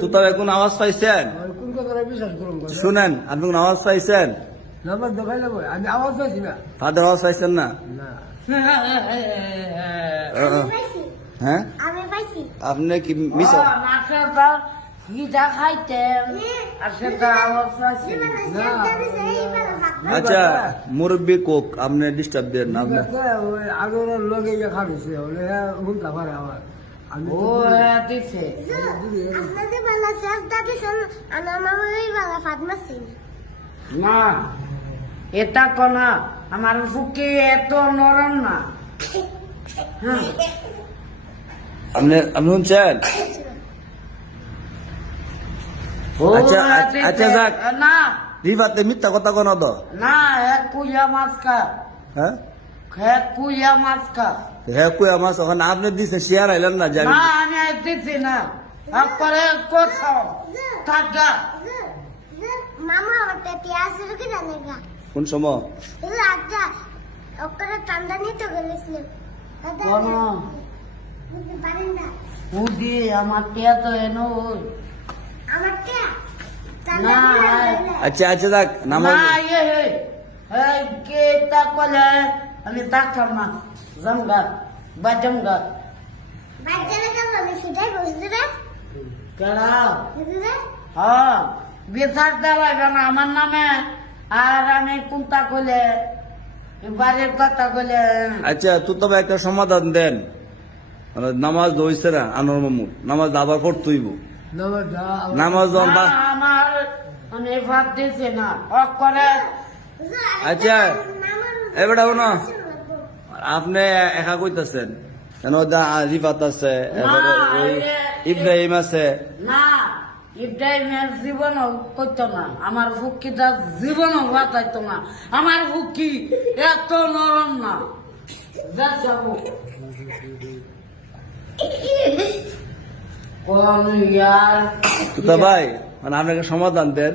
তো তবে কোন আওয়াজ পাইছেন। শুনেন আপনি কোন আওয়াজ পাইছেন আমি আওয়াজ পাইছি না ফাদার আওয়াজ পাইছেন না। হ্যাঁ আপনি কি মিস নাচটা ঘিটা খাইতেন আর সেটা আওয়াজ পাইছি আচ্ছা মুরব্বী কোক আপনি ডিস্টার্ব দেন না আগের লগে ইয়ে খাবিছে পারে আমার আমি ও দিছে। আপনাদের বেলা শেষ দাবি শোন আমার ফাতমা সিং। না। এটা কোনা আমার ফুকি এত নরম না। হ্যাঁ। আপনি আপনি শুনছেন? আচ্ছা, আচ্ছা। আচ্ছা, যাক। না। রিফাতে মিথ্যা কথা কোন তো। না এক কুইয়া মাছ খা। হ্যাঁ? কুইয়া মাছ খা। হ্যাঁ কই আমার ওখানে আপনি দিচ্ছেন শেয়ার আইলেন না জানি। না আমি আর দিছি না। তারপরে কোথাও। থাকা মামা আমার পেটিয়া শুরু কি জানে গা কোন সময়? আচ্ছা ওখানে ঠান্ডা নিতে গেলেছিল। কোন? বুঝতে পারেন না। উদি আমার টিয়া তো এনো আমার কে আচ্ছা আচ্ছা যাক নামাজ। না ইয়ে হে কে তা কলে? আমি থাকতাম না জমগা বা জমগা বাচ্চারা কেমন আমি সেটাই রে কেডা বুঝতে রে হ্যাঁ বিচার দেওয়া না আমার নামে আর আমি কোনটা কইলে বাড়ির কথা কইলে আচ্ছা তো তবে একটা সমাধান দেন মানে নামাজ দইছে না আনোর মামুর নামাজ আবার পড়তেইব নামাজ আমার আমি ভাত দিছি না অক করে এবারে শোনো। আপনি একা কইতাছেন। কেন রিফাত আছে এবারে ইব্রাহিম আছে। না ইব্রাহিমের জীবনও করতো না। আমার ফুকিটা জীবনও বাঁচাইতো না। আমার এত নরম না। ভাই মানে আপনাকে সমাধান দেন।